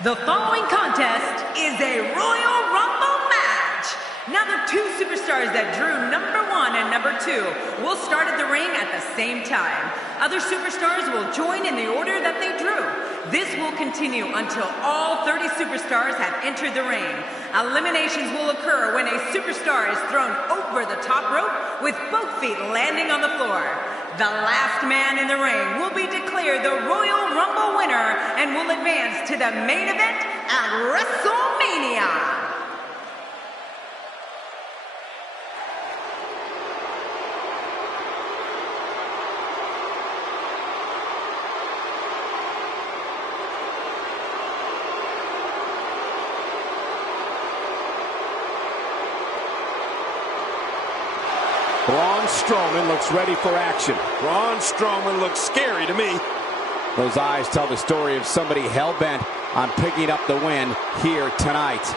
The following contest is a Royal Rumble match. Now the two superstars that drew number 1 and number 2 will start at the ring at the same time. Other superstars will join in the order that they drew. This will continue until all 30 superstars have entered the ring. Eliminations will occur when a superstar is thrown over the top rope with both feet landing on the floor. The last man in the ring will be declared the Royal Rumble winner and will advance to the main event at WrestleMania. Braun Strowman looks ready for action. Braun Strowman looks scary to me. Those eyes tell the story of somebody hell-bent on picking up the win here tonight.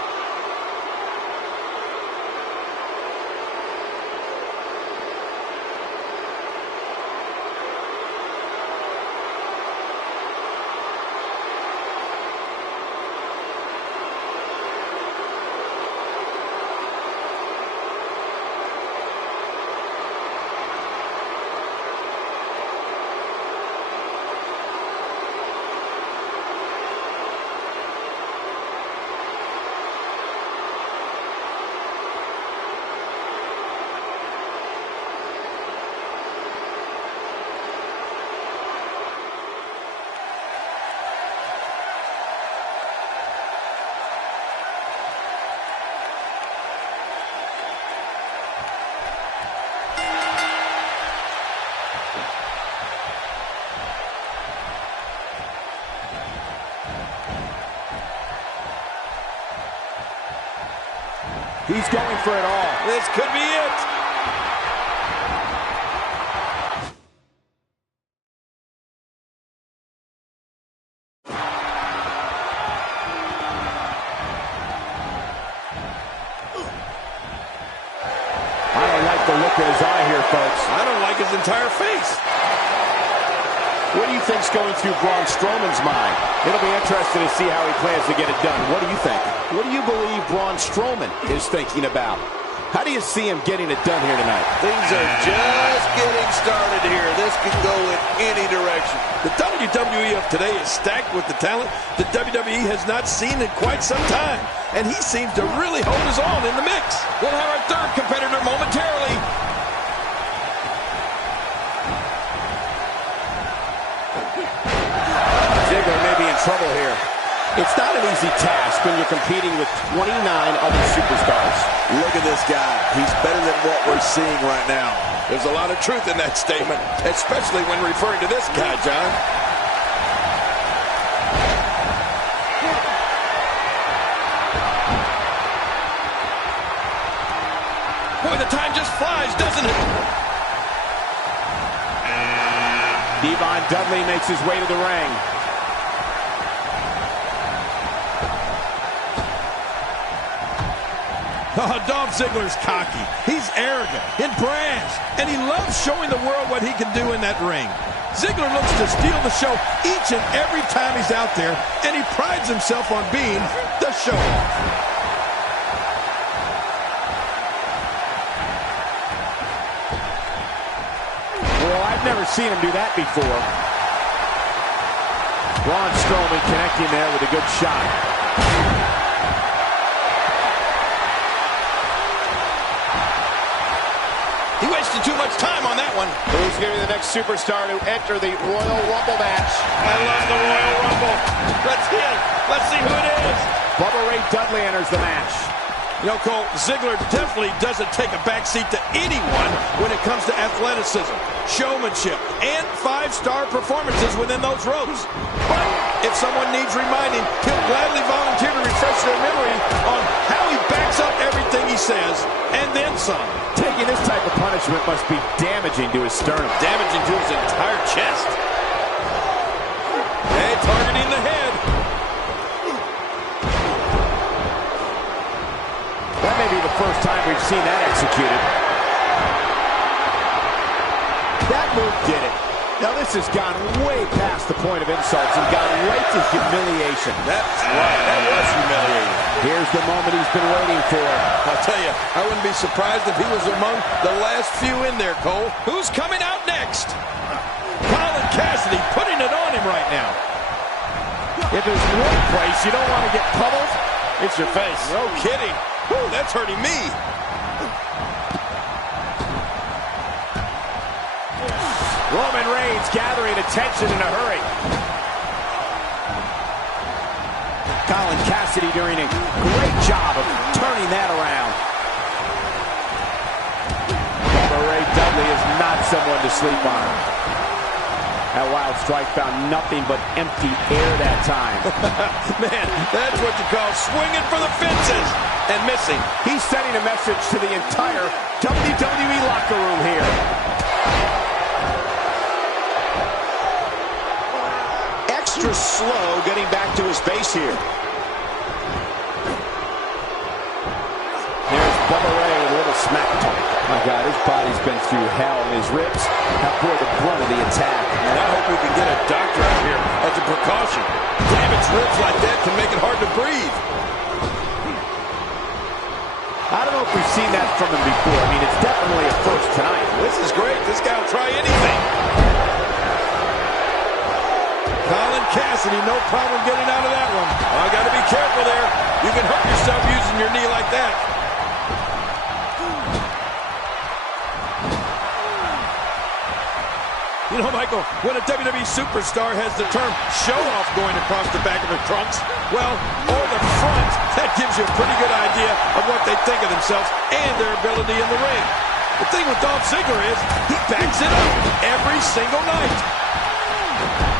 He's going for it all. This could be it. I don't like the look in his eye here, folks. I don't like his entire face. What do you think's going through Braun Strowman's mind? It'll be interesting to see how he plans to get it done. What do you think? What do you believe Braun Strowman is thinking about? How do you see him getting it done here tonight? Things are just getting started here. This could go in any direction. The WWE of today is stacked with the talent the WWE has not seen in quite some time. And he seems to really hold his own in the mix. We'll have our third competitor momentarily. Ziggler may be in trouble here. It's not an easy task when you're competing with 29 other superstars. Look at this guy. He's better than what we're seeing right now. There's a lot of truth in that statement, especially when referring to this guy, John. Boy, the time just flies, doesn't it? Devon Dudley makes his way to the ring. Oh, Dolph Ziggler's cocky. He's arrogant and brash, and he loves showing the world what he can do in that ring. Ziggler looks to steal the show each and every time he's out there, and he prides himself on being the show-off. Well, I've never seen him do that before. Braun Strowman connecting there with a good shot. He wasted too much time on that one. Who's going to be the next superstar to enter the Royal Rumble match? I love the Royal Rumble. Let's hit it. Let's see who it is. Bubba Ray Dudley enters the match. You know, Cole, Ziggler definitely doesn't take a backseat to anyone when it comes to athleticism, showmanship, and 5-star performances within those ropes. But if someone needs reminding, he'll gladly volunteer to refresh their memory on how he backs up everything he says, and then some. Taking this type of punishment must be damaging to his sternum. Damaging to his entire chest. Hey, targeting the head. That may be the first time we've seen that executed. That move did it. Now this has gone way past the point of insults and gone right to humiliation. That's right. That was humiliating. Here's the moment he's been waiting for. I'll tell you, I wouldn't be surprised if he was among the last few in there, Cole. Who's coming out next? Colin Cassidy putting it on him right now. If there's one place you don't want to get pummeled, it's your face. No kidding. Whew, that's hurting me. Roman Reigns gathering attention in a hurry. Colin Cassidy doing a great job of turning that around. Bubba Ray Dudley is not someone to sleep on. That wild strike found nothing but empty air that time. Man, that's what you call swinging for the fences and missing. He's sending a message to the entire WWE locker room here. Extra slow getting back to his base here. There's Bubba Ray with a little smack talk. My God, his body's been through hell, and his ribs have bore the brunt of the attack. And I hope we can get a doctor out here as a precaution. Damaged ribs like that can make it hard to breathe. I don't know if we've seen that from him before. I mean, it's definitely a first tonight. This is great. This guy will try anything. Colin Cassidy, no problem getting out of that one. I got to be careful there. You can hurt yourself using your knee like that. You know, Michael, when a WWE superstar has the term show-off going across the back of her trunks, well, or the front, that gives you a pretty good idea of what they think of themselves and their ability in the ring. The thing with Dolph Ziggler is he backs it up every single night.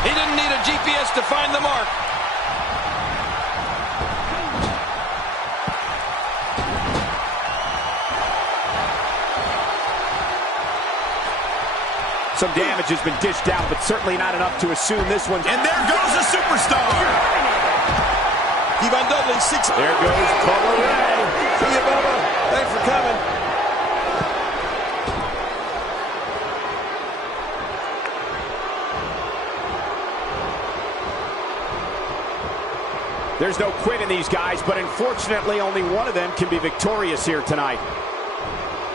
He didn't need a GPS to find the mark. Some damage has been dished out, but certainly not enough to assume this one. And there goes a superstar. Yvonne Dudley, 6. There goes Bubba Ray. See you, Bubba. Thanks for coming. There's no quit in these guys, but unfortunately only one of them can be victorious here tonight.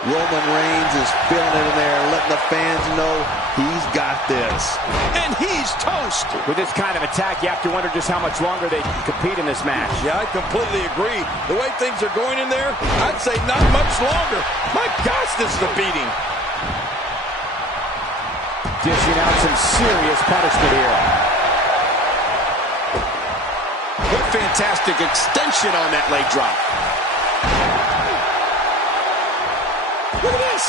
Roman Reigns is feeling it in there, letting the fans know he's got this. And he's toast. With this kind of attack, you have to wonder just how much longer they can compete in this match. Yeah, I completely agree. The way things are going in there, I'd say not much longer. My gosh, this is a beating. Dishing out some serious punishment here. What fantastic extension on that leg drop. Look at this.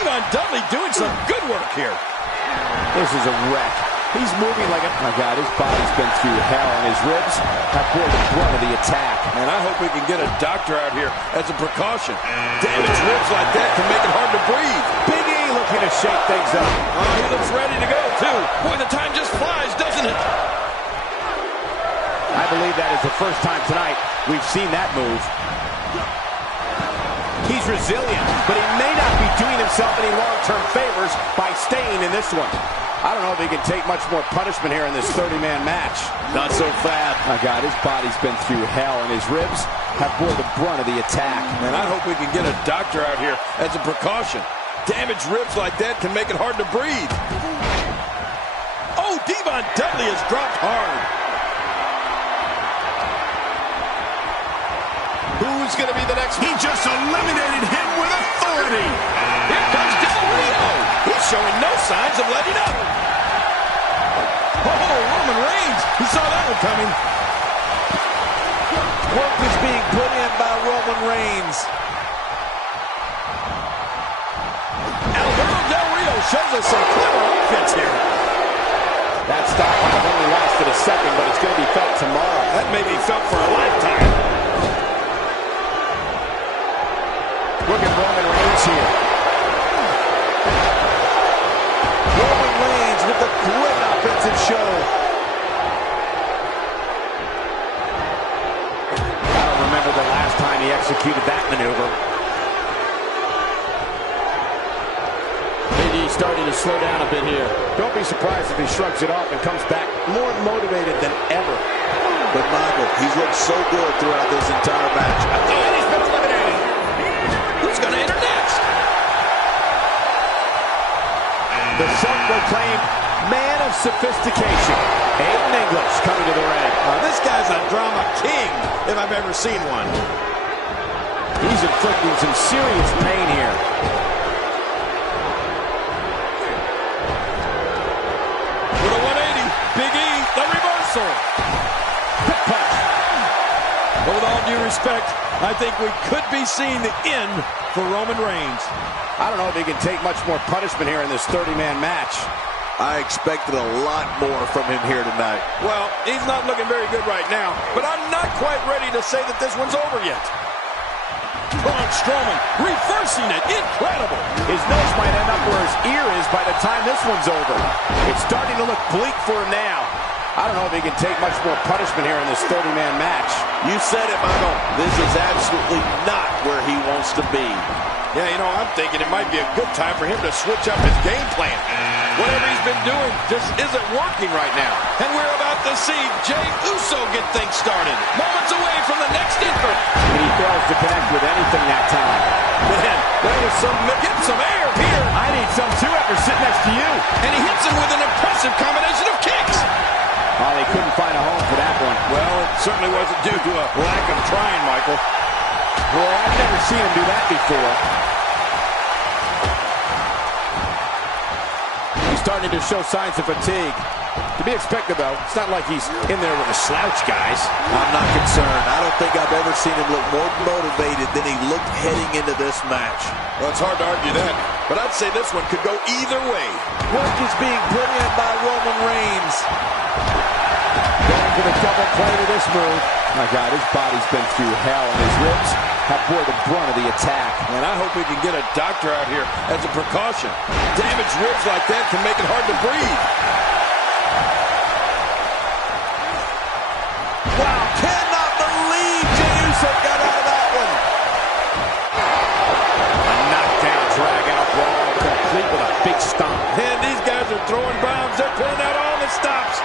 Yvonne Dudley doing some good work here. This is a wreck. He's moving like a... Oh, my God, his body's been through hell, and his ribs have bore the brunt of the attack. And I hope we can get a doctor out here as a precaution. Damaged ribs like that can make it hard to breathe. Big E looking to shake things up. Oh, he looks ready to go, too. Boy, the time just flies, doesn't it? I believe that is the first time tonight we've seen that move. He's resilient, but he may not be doing himself any long-term favors by staying in this one. I don't know if he can take much more punishment here in this 30-man match. Not so fast. My God, his body's been through hell, and his ribs have bore the brunt of the attack. And I hope we can get a doctor out here as a precaution. Damaged ribs like that can make it hard to breathe. Oh, Yvonne Dudley has dropped hard. Who's going to be the next? He just eliminated him with authority. Here comes Del Rio. He's showing no signs of letting up. Oh, Roman Reigns. He saw that one coming. Work is being put in by Roman Reigns. Alberto Del Rio shows us some clever offense here. That stop might have only lasted a second, but it's going to be felt tomorrow. That may be felt for a lifetime. Look at Roman Reigns here. Roman Reigns with a great offensive show. I don't remember the last time he executed that maneuver. Big E starting to slow down a bit here. Don't be surprised if he shrugs it off and comes back more motivated than ever. But Michael, he's looked so good throughout this entire match. And he's been eliminated. Who's going to enter next? The self-proclaimed man of sophistication, Aiden English, coming to the ring. This guy's a drama king, if I've ever seen one. He's inflicting some serious pain here. With a 180, Big E, the reversal. Quick punch. But with all due respect, I think we could be seeing the end for Roman Reigns. I don't know if he can take much more punishment here in this 30-man match. I expected a lot more from him here tonight. Well, he's not looking very good right now, but I'm not quite ready to say that this one's over yet. Braun Strowman reversing it. Incredible. His nose might end up where his ear is by the time this one's over. It's starting to look bleak for him now. I don't know if he can take much more punishment here in this 30-man match. You said it, Michael. This is absolutely not where he wants to be. Yeah, you know, I'm thinking it might be a good time for him to switch up his game plan. Whatever he's been doing just isn't working right now. And we're about to see Jey Uso get things started. Moments away from the next entrant. And he fails to connect with anything that time. Man, that was getting some air here. I need some too after sitting next to you. And he hits him with an impressive combination of kicks. Oh, they couldn't find a home for that one. Well, it certainly wasn't due to a lack of trying, Michael. Well, I've never seen him do that before. He's starting to show signs of fatigue. To be expected, though. It's not like he's in there with a slouch, guys. I'm not concerned. I don't think I've ever seen him look more motivated than he looked heading into this match. Well, it's hard to argue that, but I'd say this one could go either way. Work is being put in by Roman Reigns. Going for the double play to this move. My God, his body's been through hell, and his ribs have bore the brunt of the attack. And I hope we can get a doctor out here as a precaution. Damaged ribs like that can make it hard to breathe. Wow, cannot believe Jey Uso got out of that one. A knockdown, drag-out brawl, complete with a big stomp. And these guys are throwing bombs. They're pulling out all the stops.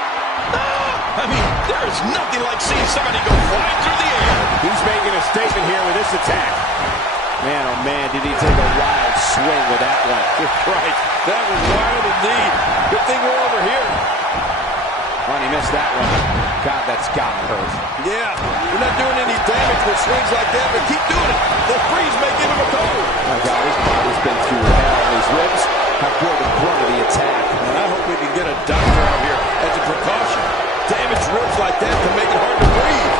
I mean, there is nothing like seeing somebody go flying through the air. He's making a statement here with this attack. Man, oh man, did he take a wild swing with that one. Right, that was wild indeed. Good thing we're over here. Oh, and he missed that one. God, that's got to hurt. Yeah, we're not doing any damage with swings like that, but keep doing it. The freeze may give him a cold. My God, his body's been through hell, and his ribs have bore the brunt of the attack. And I hope we can get a doctor out here as a precaution. Damaged ribs like that can make it hard to breathe.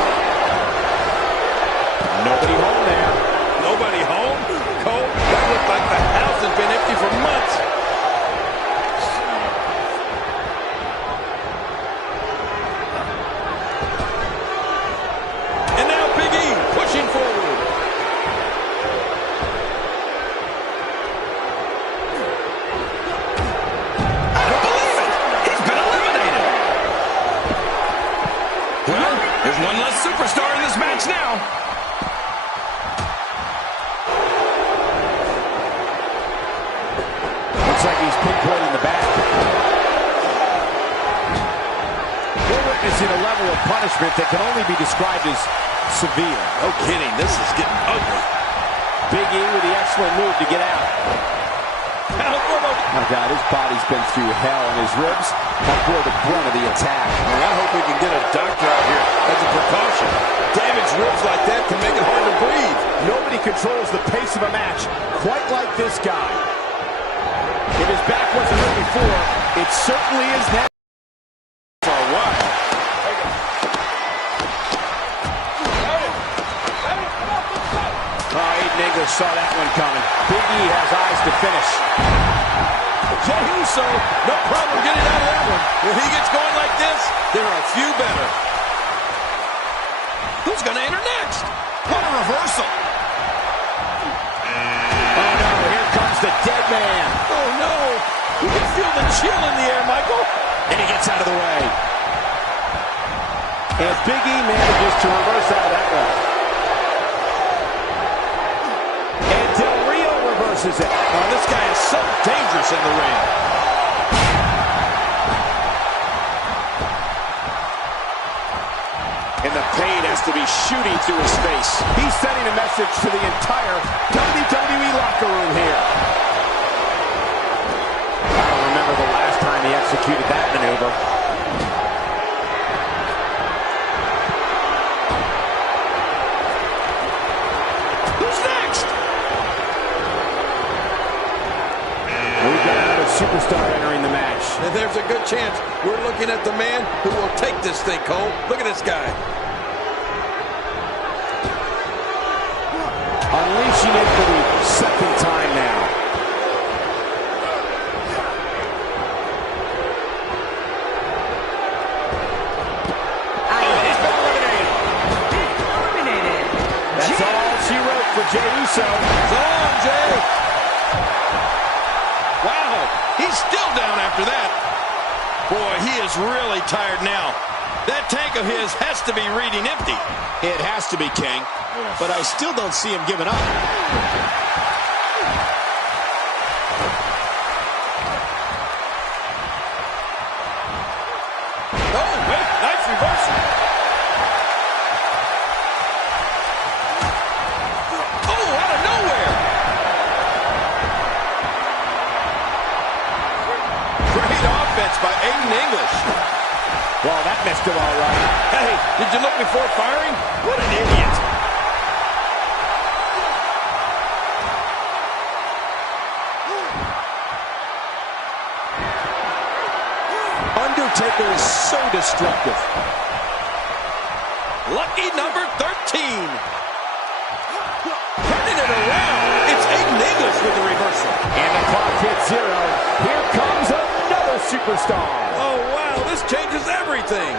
Nobody home there. Nobody home? Cole, that looked like the house has been empty for months. And now Big E pushing forward. I don't believe it. He's been eliminated. Well, there's one less superstar in this match now. Looks like he's pinpointing the back. We're witnessing a level of punishment that can only be described as severe. No kidding, this is getting ugly. Big E with the excellent move to get out. My God, his body's been through hell, and his ribs have bore the brunt of the attack. And I hope we can get a doctor out here as a precaution. Damaged ribs like that can make it hard to breathe. Nobody controls the pace of a match quite like this guy. If his back wasn't hurt before, it certainly is now. For a while. Oh, Aiden English saw that one coming. Big E has eyes to finish. Jey Uso, no problem getting out of that one. When he gets going like this, there are a few better. Who's going to enter next? What a reversal. Oh, no, here comes the dead man. Oh, no. You can feel the chill in the air, Michael. And he gets out of the way. And Big E manages to reverse out of that one. And Del Rio reverses it. Oh, this guy is so dangerous in the ring. And the pain has to be shooting through his face. He's sending a message to the entire WWE locker room here. I don't remember the last time he executed that maneuver. Who's next? We've got another superstar entering the match. And there's a good chance we're looking at the man who will take this thing, Cole. Look at this guy. Unleashing it for the second time now. Eliminated. That's all she wrote for Jey Uso. So long, Jey. Wow, he's still down after that. Boy, he is really tired now. That tank of his has to be reading empty. It has to be, King. But I still don't see him giving up. Oh, wait, nice reversal. Oh, out of nowhere. Great offense by Aiden English. Well, that missed him all right. Hey, did you look before firing? What an idiot. Undertaker is so destructive. Lucky number 13. Turning it around. It's Aiden English with the reversal. And the clock hits 0. Here comes another superstar. Oh, wow, this changes everything.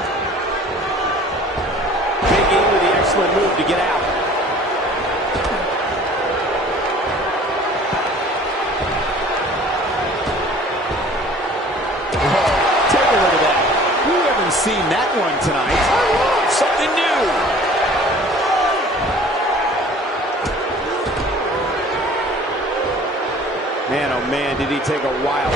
Big E with the excellent move to get out. Seen that one tonight. Something new. Man, oh man, did he take a wild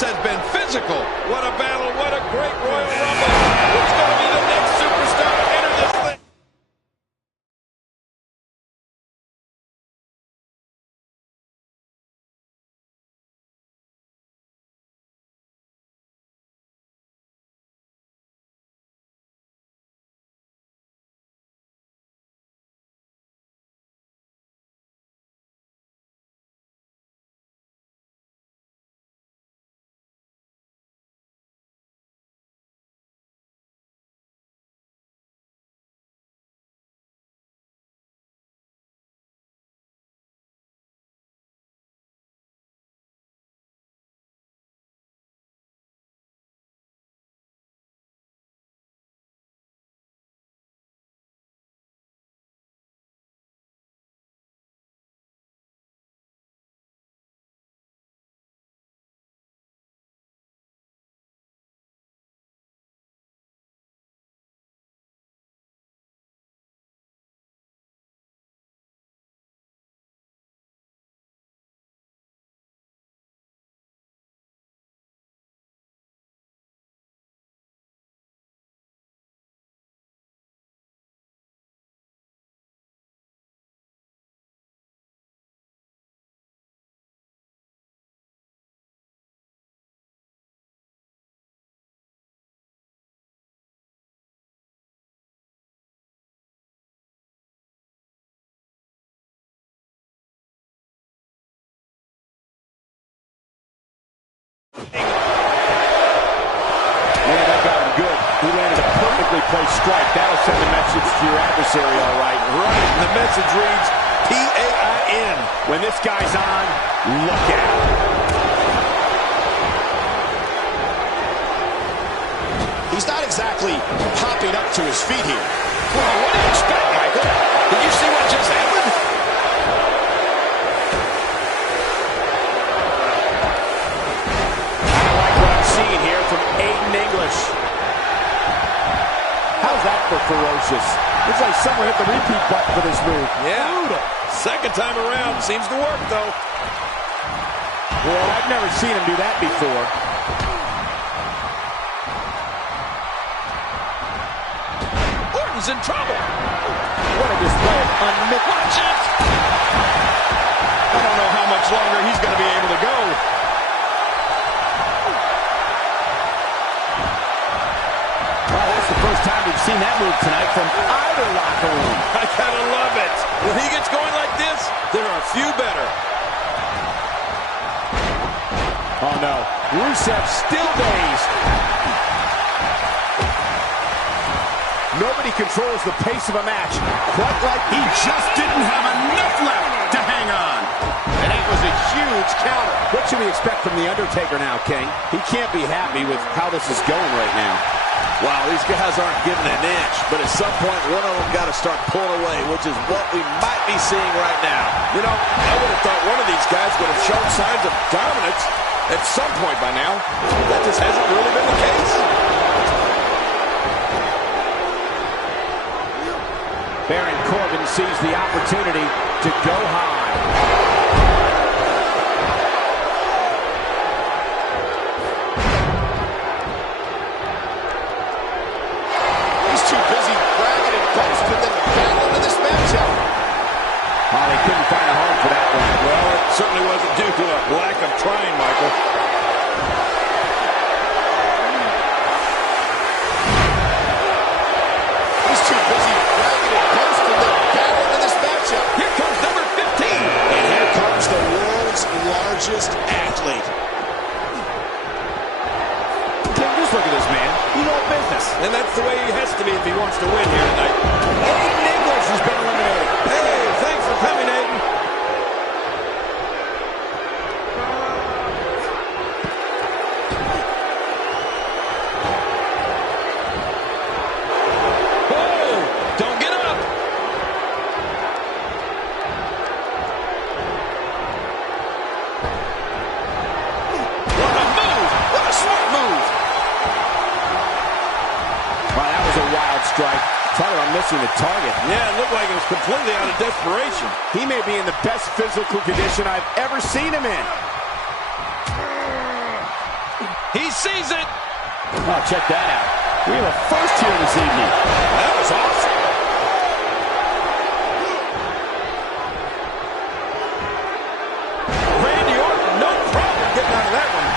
This has been physical. What a battle. What a great Royal Rumble. Who's going to be the next superstar to enter this thing? Placed strike. That'll send a message to your adversary, all right. Right. The message reads P-A-I-N. When this guy's on, look out. He's not exactly popping up to his feet here. Well, what do you expect, Michael? Did you see what just happened? I like what I'm seeing here from Aiden English. How's that for ferocious? Looks like someone hit the repeat button for this move. Yeah. Brutal. Second time around. Seems to work, though. Well, I've never seen him do that before. Orton's in trouble. What a display of unmixed. Watch it. I don't know how much longer he's going to be able to go. Well, that's the first time we've seen that move tonight from either locker room. I kind of love it. When he gets going like this, there are a few better. Oh, no. Rusev still dazed. Nobody controls the pace of a match quite like He just didn't have enough left to hang on. And that was a huge counter. What should we expect from The Undertaker now, King? He can't be happy with how this is going right now. Wow, these guys aren't giving an inch, but at some point, one of them got to start pulling away, which is what we might be seeing right now. You know, I would have thought one of these guys would have shown signs of dominance at some point by now. That just hasn't really been the case. Baron Corbin sees the opportunity to go high. Couldn't find a home for that one. Well, it certainly wasn't due to a lack of trying, Michael. He's too busy bragging and boasting to battle into this matchup. Here comes number 15. And here comes the world's largest athlete. Tim, just look at this man. He's all business. And that's the way he has to be if he wants to win here tonight. Aiden English has been eliminated. Hey, thanks for coming, Aiden. Strike. Talking about missing the target. Yeah, it looked like it was completely out of desperation. He may be in the best physical condition I've ever seen him in. He sees it. Oh, check that out. We have a first here this evening. That was awesome. Randy Orton, no problem getting out of that one.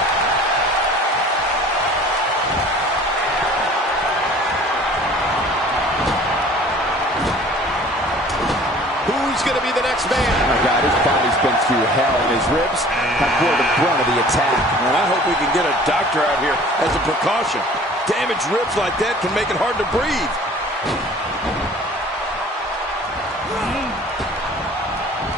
Who's going to be the next man? Oh, my God, his body's been through hell, and his ribs have bore the brunt of the attack. And I hope we can get a doctor out here as a precaution. Damaged ribs like that can make it hard to breathe.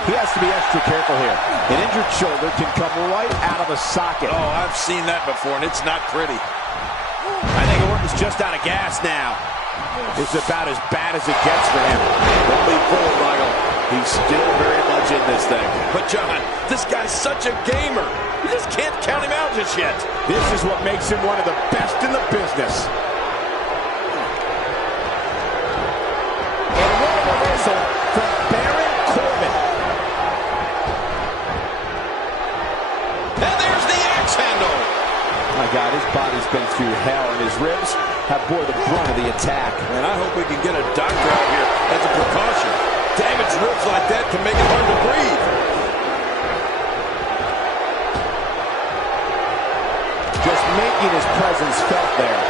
He has to be extra careful here. An injured shoulder can come right out of the socket. Oh, I've seen that before, and it's not pretty. I think Orton's just out of gas now. It's about as bad as it gets for him. Don't be fooled, Michael. He's still very much in this thing. But, John, this guy's such a gamer. You just can't count him out just yet. This is what makes him one of the best in the business. And what a reversal from Baron Corbin. And there's the axe handle. My God, his body's been through hell, and his ribs have bore the brunt of the attack. And I hope we can get a doctor out here as a precaution. Damaged ribs like that can make it hard to breathe. Just making his presence felt there.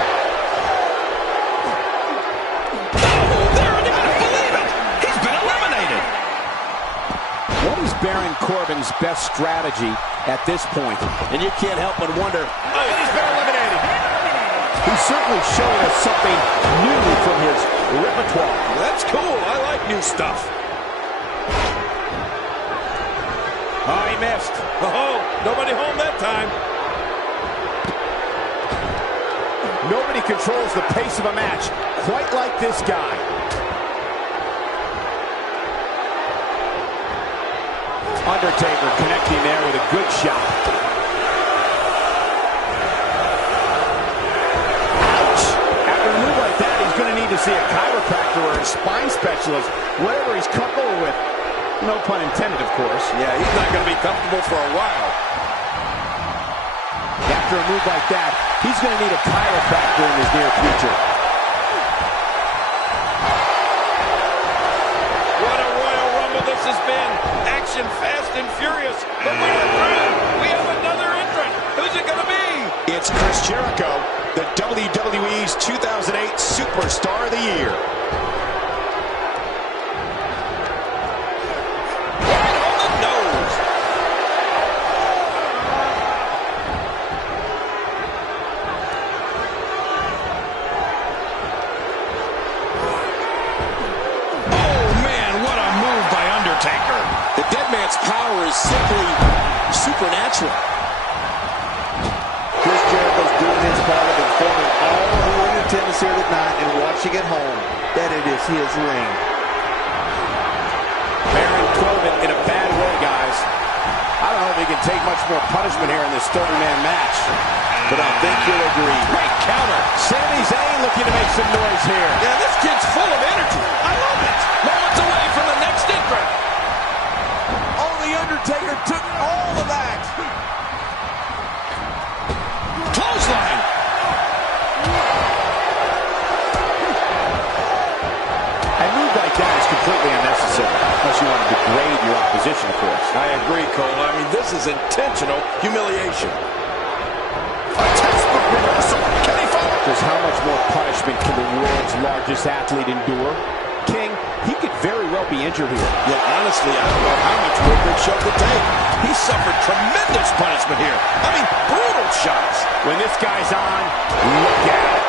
Oh, there, I can't believe it. He's been eliminated. What is Baron Corbin's best strategy at this point? And you can't help but wonder, Oh, he's been eliminated. He's certainly showing us something new from his repertoire. That's cool. I like new stuff. Oh, he missed. Oh, nobody home that time. Nobody controls the pace of a match quite like this guy. Undertaker connecting there with a good shot. Ouch! After a move like that, he's going to need to see a chiropractor or a spine specialist, whatever he's comfortable with. No pun intended, of course. Yeah, he's not going to be comfortable for a while. After a move like that, he's going to need a chiropractor in his near future. What a Royal Rumble this has been. Action fast and furious. But we are through. We have another entrant. Who's it going to be? It's Chris Jericho, the WWE's 2008 Superstar of the Year. Right on the nose. Oh, man, what a move by Undertaker. The dead man's power is simply supernatural. Chris Jericho's doing his part of informing all who are in attendance here tonight and watching at home that it is his ring. Baron Corbin in a bad way, guys. I don't know if he can take much more punishment here in this 30-man match. But I think you'll agree. Great counter. Sami Zayn looking to make some noise here. Yeah, this kid's full of energy. I love it. Moments away from the next entrant. Oh, the Undertaker took all of that. Clothesline. A move like that is completely unnecessary, unless you want to degrade your opposition, of course. I agree, Cole. I mean, this is intentional humiliation. A textbook reversal. Can he follow? Just how much more punishment can the world's largest athlete endure? King, he could very well be injured here. Yeah, honestly, I don't know how much more Big Show could take. He suffered tremendous punishment here. I mean, brutal shots. When this guy's on, look out.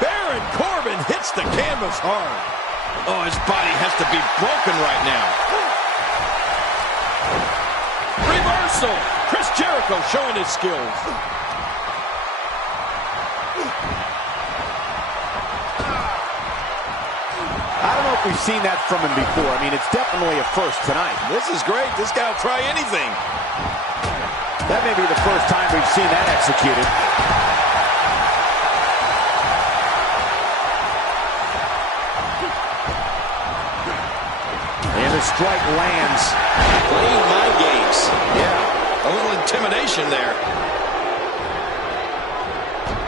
Baron Corbin hits the canvas hard. Oh, his body has to be broken right now. Reversal. Chris Jericho showing his skills. I don't know if we've seen that from him before. I mean, it's definitely a first tonight. This is great. This guy will try anything. That may be the first time we've seen that executed. the strike lands. Playing mind games. Yeah, a little intimidation there.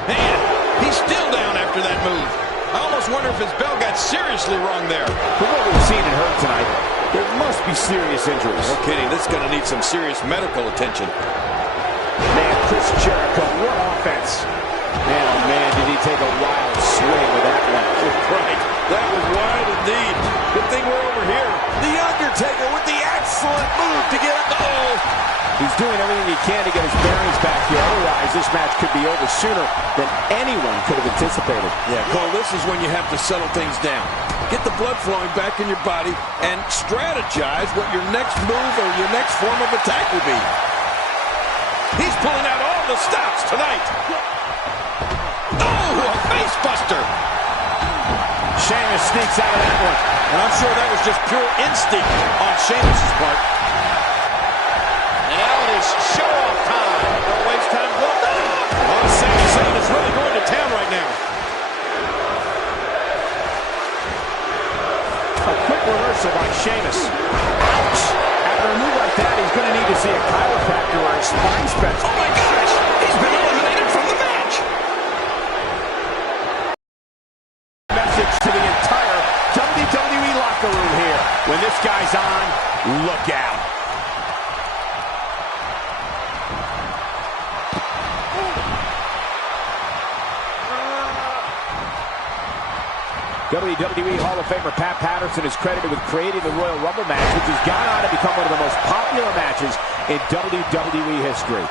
Man, he's still down after that move. I almost wonder if his bell got seriously wrong there. From what we've seen and heard tonight, there must be serious injuries. No kidding, this is going to need some serious medical attention. Man, Chris Jericho, what offense. Man, oh man, did he take a wild swing with that one. Right, that was wild indeed. Good thing we're over here. The Undertaker with the excellent move to get him. Oh, he's doing everything he can to get his bearings back here. Otherwise, this match could be over sooner than anyone could have anticipated. Yeah, Cole, this is when you have to settle things down. Get the blood flowing back in your body and strategize what your next move or your next form of attack will be. He's pulling out all the stops tonight. Oh, a face buster. Sheamus sneaks out of that one. And I'm sure that was just pure instinct on Sheamus' part. And now it is show-off time. Don't waste time. Oh, Sami Zayn is really going to town right now. A quick reversal by Sheamus. Ouch! After a move like that, he's going to need to see a chiropractor or a spine specialist. Oh my gosh! He's been eliminated from the match! Message to the entire WWE locker room here. When this guy's on, look out. WWE Hall of Famer Pat Patterson is credited with creating the Royal Rumble match, which has gone on to become one of the most popular matches in WWE history.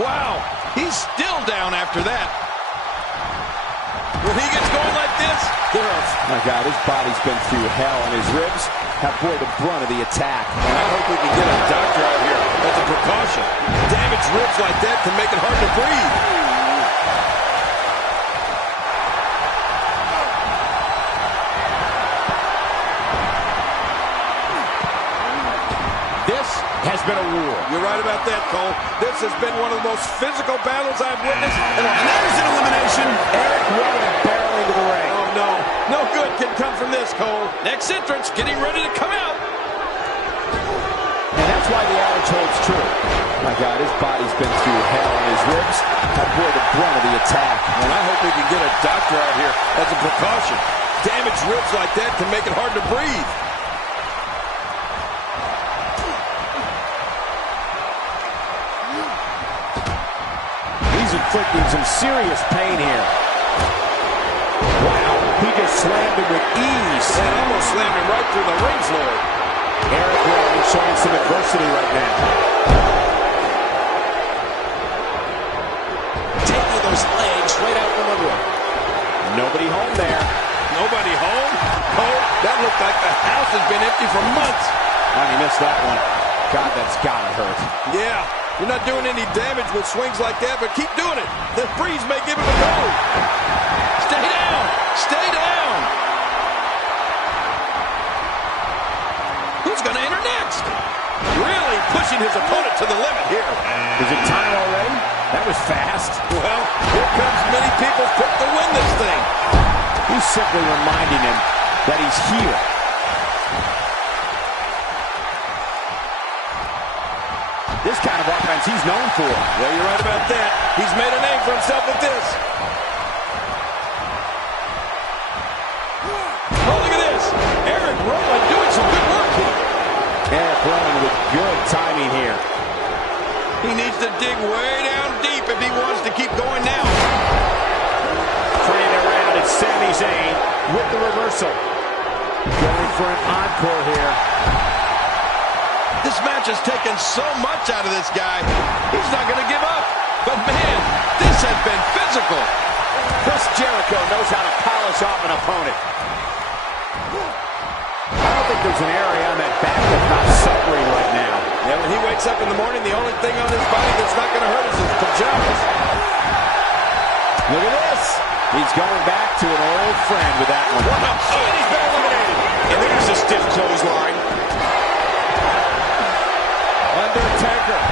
Wow, he's still down after that. When he gets going like this, my God, his body's been through hell, and his ribs have bore the brunt of the attack. And I hope we can get a doctor out here as a precaution. Damaged ribs like that can make it hard to breathe. Has been a war. You're right about that, Cole. This has been one of the most physical battles I've witnessed. And there's an elimination. Eric Rowan barreling into the ring. Oh, no. No good can come from this, Cole. Next entrance getting ready to come out. And that's why the adage holds true. My God, his body's been through hell, and his ribs have bore the brunt of the attack. And I hope we can get a doctor out here as a precaution. Damaged ribs like that can make it hard to breathe. Inflicting some serious pain here. Wow, he just slammed him with ease. And almost slammed him right through the ring floor. Eric Rowan showing some adversity right now. Taking those legs right out from under him. Nobody home there. Nobody home? Oh, that looked like the house has been empty for months. Oh, he missed that one. God, that's gotta hurt. Yeah. You're not doing any damage with swings like that, but keep doing it. The breeze may give him a go. Stay down. Stay down. Who's going to enter next? Really pushing his opponent to the limit here. Is it time already? That was fast. Well, here comes many people quick to win this thing. He's simply reminding him that he's here. This kind of offense he's known for. Yeah, you're right about that. He's made a name for himself with this. Oh, look at this. Eric Rowan doing some good work here. Eric Rowan with good timing here. He needs to dig way down deep if he wants to keep going now. Turning it around, it's Sami Zayn with the reversal. Going for an encore here. This match has taken so much out of this guy. He's not going to give up. But, man, this has been physical. Chris Jericho knows how to polish off an opponent. I don't think there's an area on that back that's not suffering right now. Yeah, when he wakes up in the morning, the only thing on his body that's not going to hurt is his pajamas. Look at this. He's going back to an old friend with that one. Wow. Oh, and he's been eliminated. And there's a stiff clothesline. Undertaker.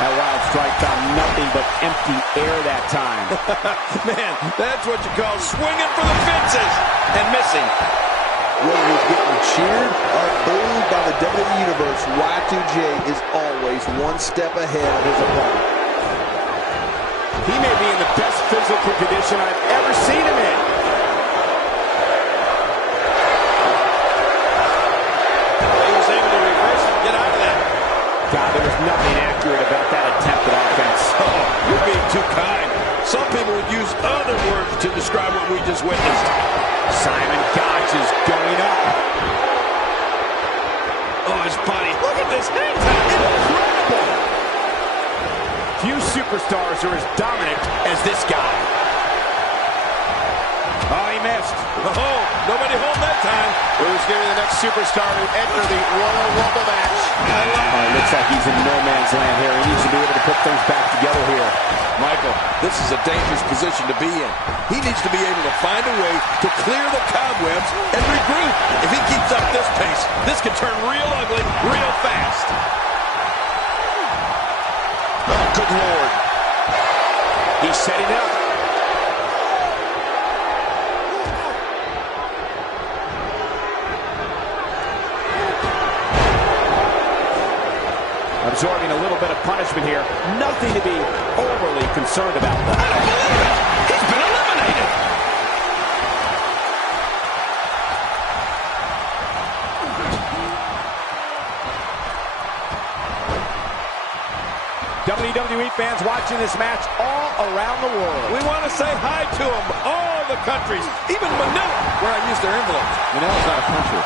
That wild strike found nothing but empty air that time. Man, that's what you call swinging for the fences and missing. Whether he's getting cheered or booed by the WWE Universe, Y2J is always one step ahead of his opponent. He may be in the best physical condition I've ever seen him in. He was able to reverse and get out of that. God, there was nothing accurate about that attempt at offense. Oh, you're being too kind. Some people would use other words to describe what we just witnessed. Simon Gotch is going up. Oh, his body. Look at this hang time. Incredible. Few superstars are as dominant as this guy. Oh, he missed. Oh, nobody home that time. Who's going to be the next superstar to enter the Royal Rumble match? It looks like he's in no man's land here. He needs to be able to put things back together here. Michael, this is a dangerous position to be in. He needs to be able to find a way to clear the cobwebs and regroup. If he keeps up this pace, this could turn real ugly real fast. Oh, good Lord. He's setting up. Absorbing a little bit of punishment here. Nothing to be overly concerned about, though. I don't believe it. He's been eliminated. WWE fans watching this match all around the world. We want to say hi to them, all the countries, even Manila, where I use their envelopes. Manila's not a country.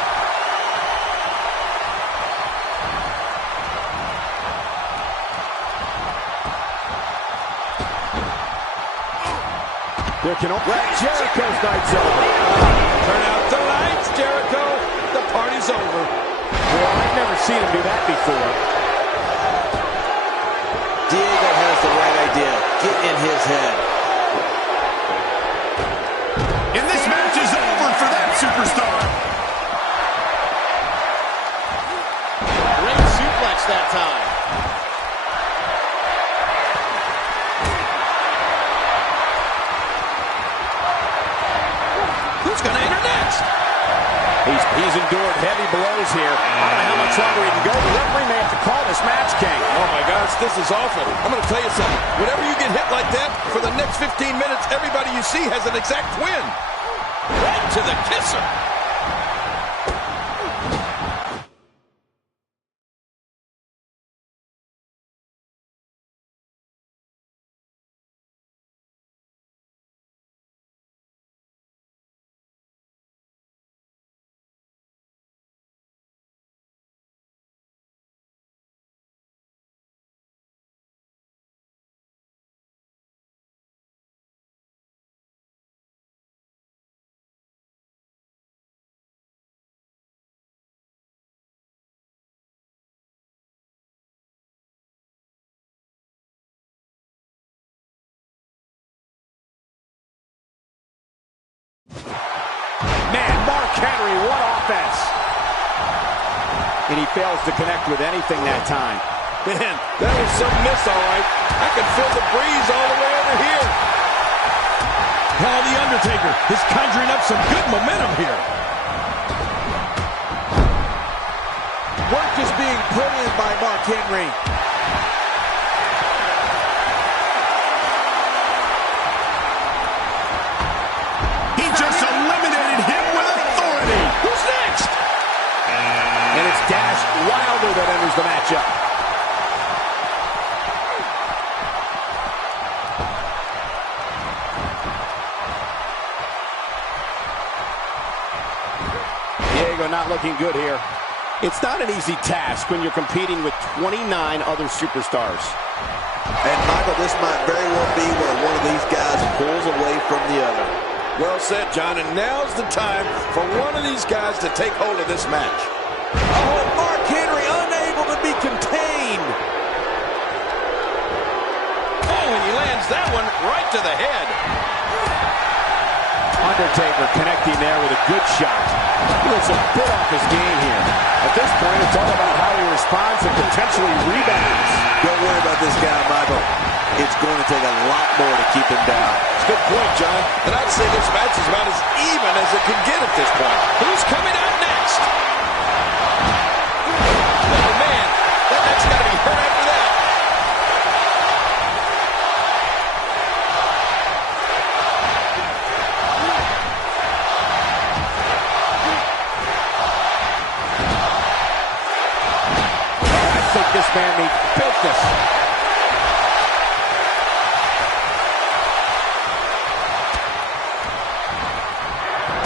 There can only... Jericho's night's over. Turn out the lights, Jericho. The party's over. Well, I've never seen him do that before. Diego has the right idea. Get in his head. And this match is over for that superstar. Great suplex that time. Who's going to enter next? He's endured heavy blows here. I don't know how much longer he can go. The referee may have to call this match, King. Oh, my gosh, this is awful. I'm going to tell you something. Whenever you get hit like that, for the next 15 minutes, everybody you see has an exact twin. Right to the kisser. Man, Mark Henry, what offense. And he fails to connect with anything that time. Man, that was some miss, all right. I can feel the breeze all the way over here. Oh, The Undertaker is conjuring up some good momentum here. Work is being put in by Mark Henry. He just eliminated him with authority. Who's next? And it's Dash Wilder that enters the matchup. Diego not looking good here. It's not an easy task when you're competing with 29 other superstars. And Michael, this might very well be where one of these guys pulls away from the other. Well said, John, and now's the time for one of these guys to take hold of this match. Oh, Mark Henry unable to be contained. Oh, and he lands that one right to the head. Oh, Undertaker connecting there with a good shot. He looks a bit off his game here. At this point, it's all about how he responds and potentially rebounds. Don't worry about this guy, Michael. It's going to take a lot more to keep him down. It's a good point, John. And I'd say this match is about as even as it can get at this point. Who's coming out next? Oh, man. That's got to be hurt after that. I think this man needs business.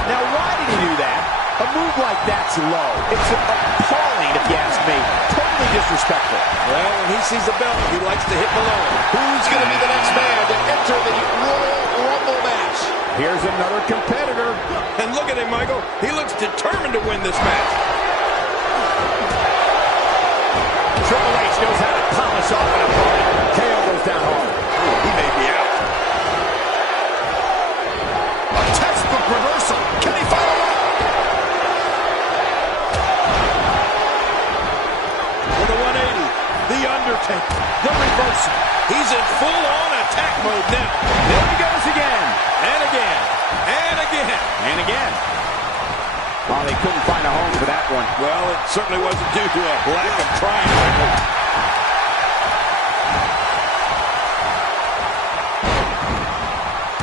Now, why did he do that? A move like that's low. It's appalling, if you ask me. Totally disrespectful. Well, when he sees the belt, he likes to hit below. Who's going to be the next man to enter the Royal Rumble match? Here's another competitor. And look at him, Michael. He looks determined to win this match. Triple H knows how to polish off an opponent. KO goes down hard. He may be out. A textbook reversal. Can he follow up? With a 180, The Undertaker, the reversal. He's in full-on attack mode now. There he goes again. And again. And again. And again. Oh, they couldn't find a home for that one. Well, it certainly wasn't due to a lack of trying, Michael.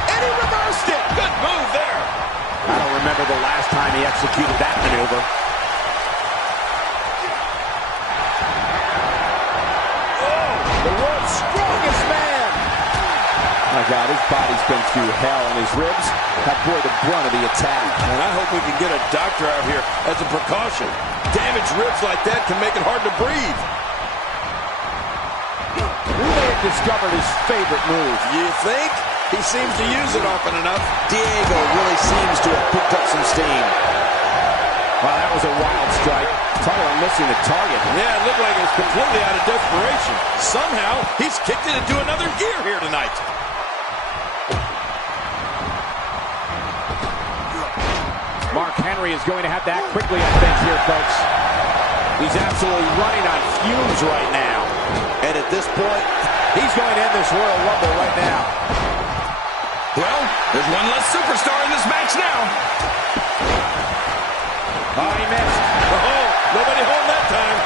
And he reversed it. Good move there. I don't remember the last time he executed that maneuver. The world's strongest man. My God, his body's been through hell, and his ribs have bore the brunt of the attack. And I hope we can get a doctor out here as a precaution. Damaged ribs like that can make it hard to breathe. We may have discovered his favorite move. You think? He seems to use it often enough. Diego really seems to have picked up some steam. Wow, that was a wild strike. Talk about missing the target. Yeah, it looked like it was completely out of desperation. Somehow, he's kicked it into another gear here tonight. Mark Henry is going to have to act quickly, I think, here, folks. He's absolutely running on fumes right now. And at this point, he's going to end this Royal Rumble right now. Well, there's one less superstar in this match now. Oh, he missed. Oh, nobody home that time.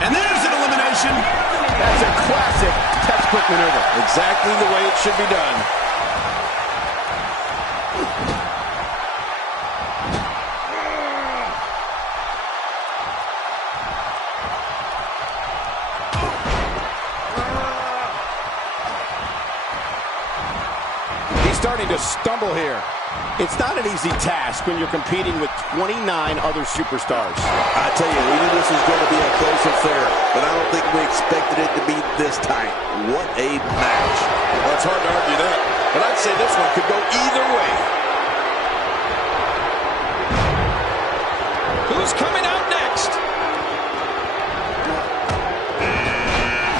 And there's an elimination. That's a classic textbook maneuver. Exactly the way it should be done. He's starting to stumble here. It's not an easy task when you're competing with 29 other superstars. I tell you, we knew this was going to be a close affair, but I don't think we expected it to be this tight. What a match. Well, it's hard to argue that, but I'd say this one could go either way. Who's coming out next?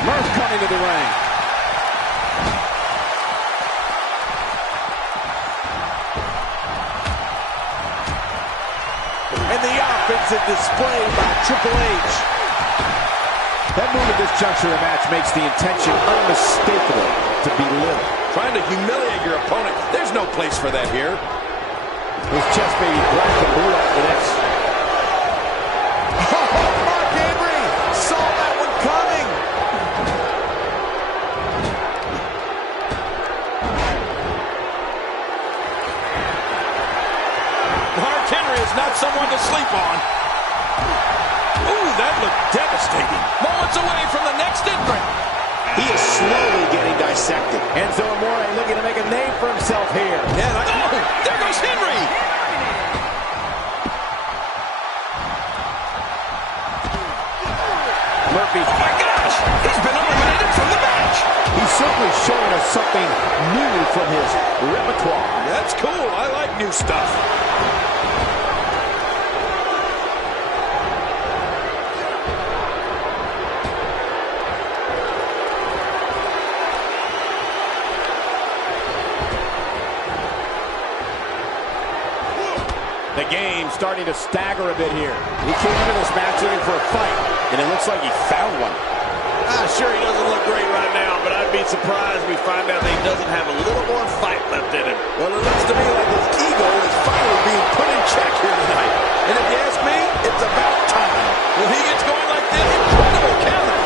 Murph coming to the ring. And the offensive display by Triple H. That move at this juncture of the match makes the intention unmistakable to belittle. Trying to humiliate your opponent. There's no place for that here. His chest may be black and blue after this. Oh, Mark Henry saw that one coming. Mark Henry is not someone to sleep on. Ooh, that looked devastating. Moments away from the next entrant. He is slowly getting dissected. Enzo Amore looking to make a name for himself here. Yeah, oh, there goes Henry. Murphy. Oh my gosh, he's been eliminated from the match. He's certainly showing us something new from his repertoire. That's cool. I like new stuff. game, starting to stagger a bit here. He came into this match looking for a fight, and it looks like he found one. Sure, he doesn't look great right now, but I'd be surprised if we find out that he doesn't have a little more fight left in him. Well, it looks to me like his ego is finally being put in check here tonight. And if you ask me, it's about time. Well, he gets going like this. Incredible counter.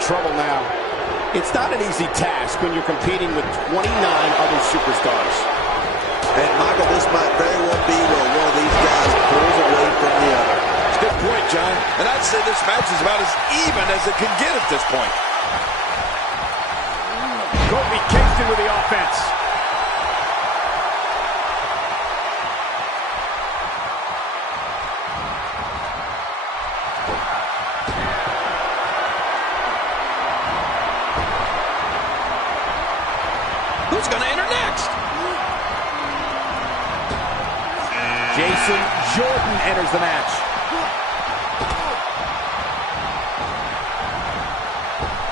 Trouble now. It's not an easy task when you're competing with 29 other superstars. And Michael, this might very well be where one of these guys pulls away from the other. It's a good point, John. And I'd say this match is about as even as it could get at this point. Kingston with the offense. Who's going to enter next? Jason Jordan enters the match.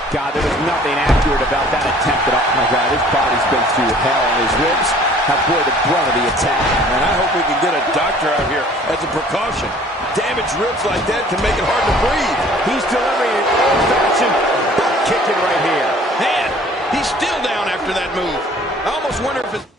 God, there was nothing accurate about that attempt. Oh my God, his body's been through hell, and his ribs have bore the brunt of the attack. And I hope we can get a doctor out here as a precaution. Damaged ribs like that can make it hard to breathe. He's delivering an old-fashioned butt kicking right here. Man, he's still down after that move. I almost wonder if it's...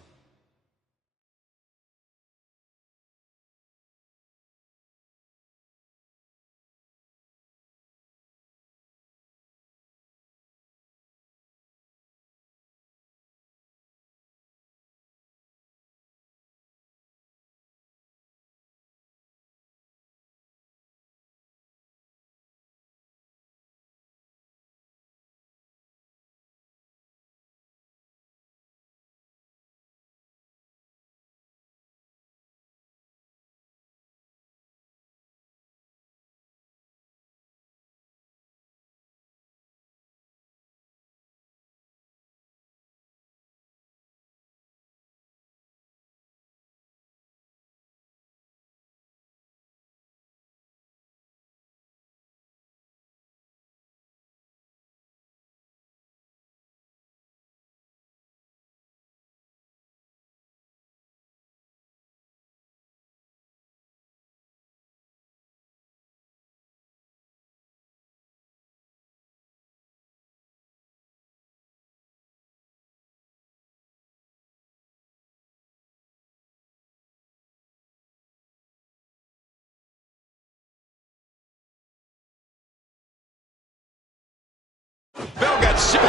Bell got shot.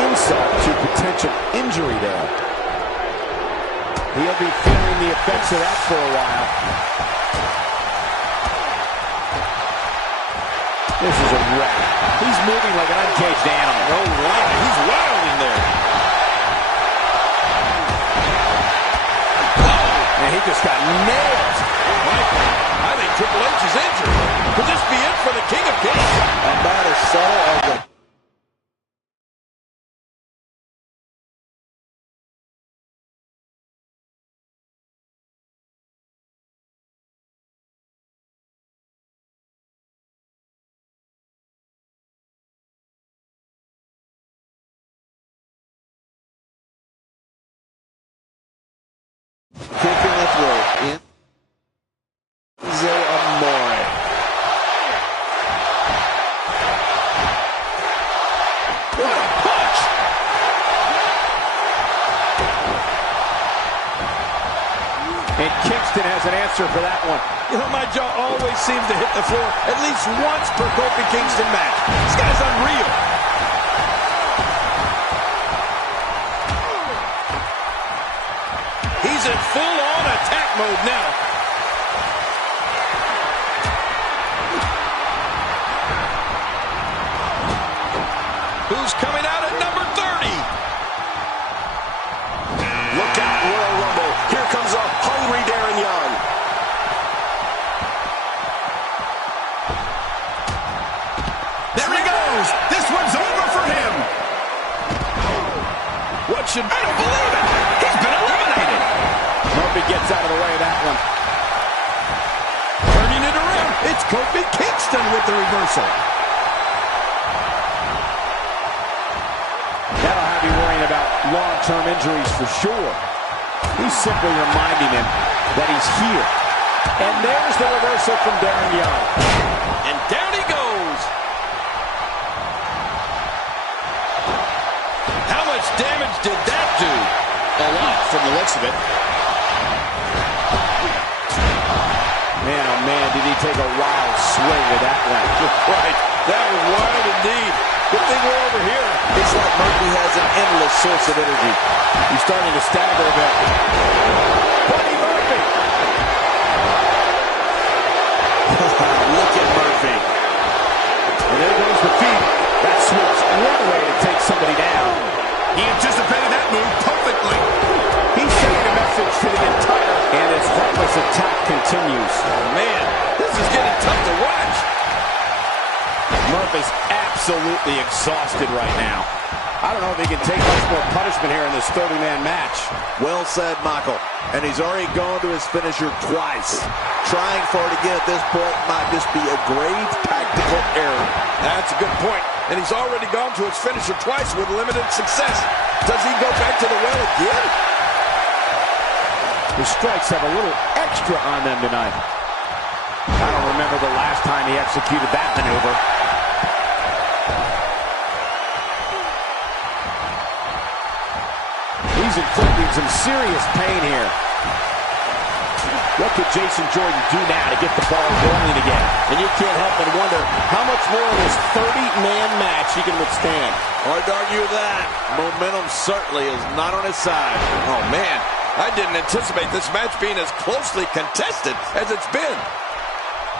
Insult to potential injury there. He'll be feeling the effects of that for a while. This is a wreck. He's moving like an uncaged animal. Oh, right. He's wild in there. And he just got nailed. Michael, I think Triple H is injured. Could this be it for the King of Kings? About as subtle as the... Kicking the throat in. Amore. What a punch! And Kingston has an answer for that one. You know, my jaw always seems to hit the floor at least once per Kofi Kingston match. This guy's unreal. He's in full-on attack mode now. What should... I don't believe it! He's been eliminated! Murphy gets out of the way of that one. Turning it around, it's Kofi Kingston with the reversal. That'll have you worrying about long-term injuries for sure. He's simply reminding him that he's here. And there's the reversal from Darren Young. And down he goes. How much damage did that do? A lot from the looks of it. Man, oh man, did he take a wild swing with that one. Right, that was wild indeed. Good thing we're over here. It's like Murphy has an endless source of energy. He's starting to stagger a bit. Buddy Murphy! Look at Murphy. And there goes the feet. That swoops one way to take somebody down. He anticipated that move perfectly. He's sending a message to the entire... And his heartless attack continues. Man, this is getting tough to watch. Murphy's absolutely exhausted right now. I don't know if he can take much more punishment here in this 30-man match. Well said, Michael. And he's already gone to his finisher twice. Trying for it again at this point might just be a grave tactical error. That's a good point. And he's already gone to his finisher twice with limited success. Does he go back to the well again? The strikes have a little extra on them tonight. I don't remember the last time he executed that maneuver. He's inflicting some serious pain here. What could Jason Jordan do now to get the ball rolling again? And you can't help but wonder how much more of this 30-man match he can withstand. Hard to argue with that. Momentum certainly is not on his side. Oh, man. I didn't anticipate this match being as closely contested as it's been.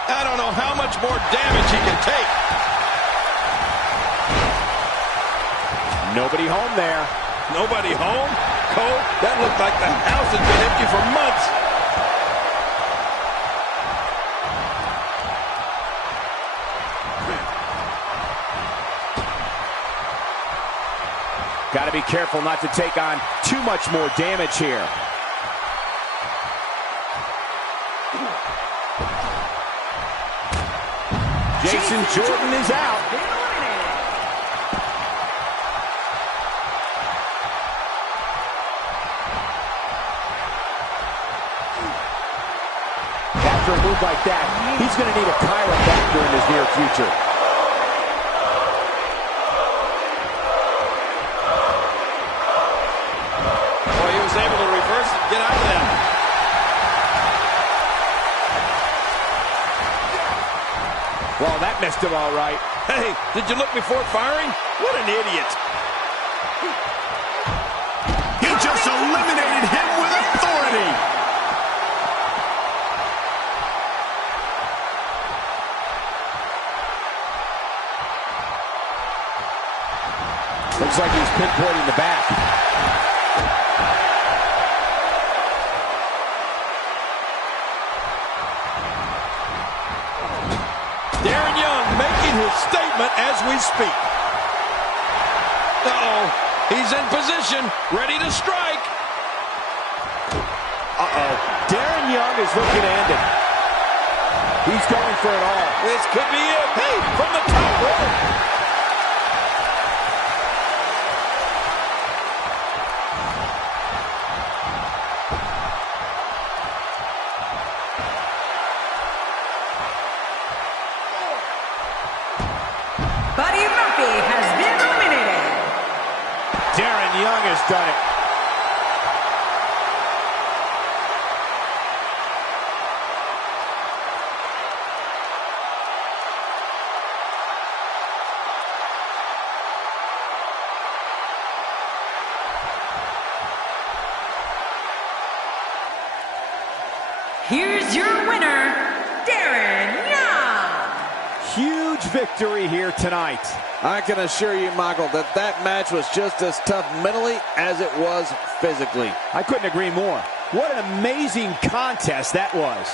I don't know how much more damage he can take. Nobody home there. Nobody home? Cole, that looked like the house has been empty for months. Got to be careful not to take on too much more damage here. Jason Jordan is out. After a move like that, he's going to need a chiropractor in his near future. Boy, he was able to reverse and get out of that. Well, that missed him all right. Hey, did you look before firing? What an idiot. He just eliminated him with authority. Looks like he's pinpointing the back. Darren Young making his statement as we speak. Uh-oh. He's in position, ready to strike. Uh-oh. Darren Young is looking to end it. He's going for it all. This could be it. Hey, from the top rope. Buddy Murphy has been eliminated. Darren Young has done it. Here's your winner, Darren Young. Huge victory here tonight. I can assure you, Michael, that that match was just as tough mentally as it was physically. I couldn't agree more. What an amazing contest that was.